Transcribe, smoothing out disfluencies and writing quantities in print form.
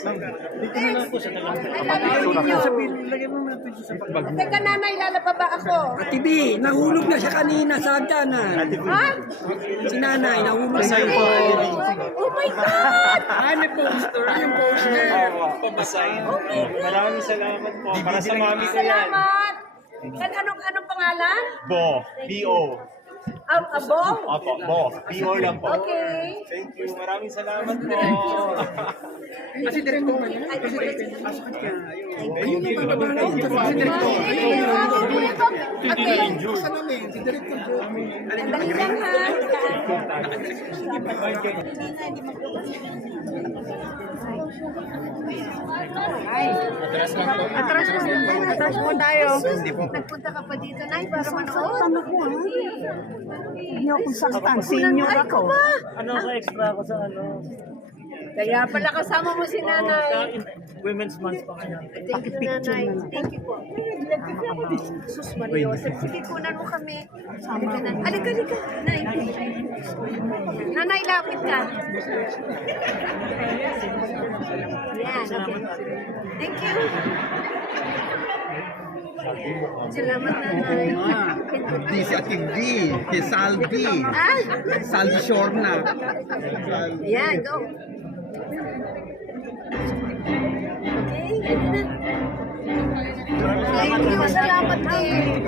Dito na lang po sa talang. Teka nanay, lalaba ba ako? Tibi, nahulog na siya kanina sa hagdanan. Ha? Si nanay, nahulog na. Oh my God! Ano poster? Yung poster. Pabasahin. Maraming salamat po. Para sa mami ko yan. Salamat! Anong pangalan? Bo. B-O. Abo? Opo, Bo. B-O lang po. Okay. Thank you. Maraming salamat po. Kasi direkto man yan. Kasi direkto. Ayun naman naman. Kasi direkto. Okay. Sa namin, si direkto. Dali lang ha. Atras mo tayo. Nagpunta ka pa dito, Nay, para manood. Hindi ako saktan. Senior ako. Ano sa extra ko sa ano? Kaya pala kasama mo si Nanay. Women's Month pa kaya. Thank you, Nanay. Thank you po. Sus Mario. Sige, kunan mo kami. Alika. Nay. Nanay, lapit ka. Yan, okay. Thank you. Salamat, Nanay. Di si Ating D, si Salvi. Ah? Salvi Shorna. Yan, go. Okay, ayun na. Thank you. Salamat din.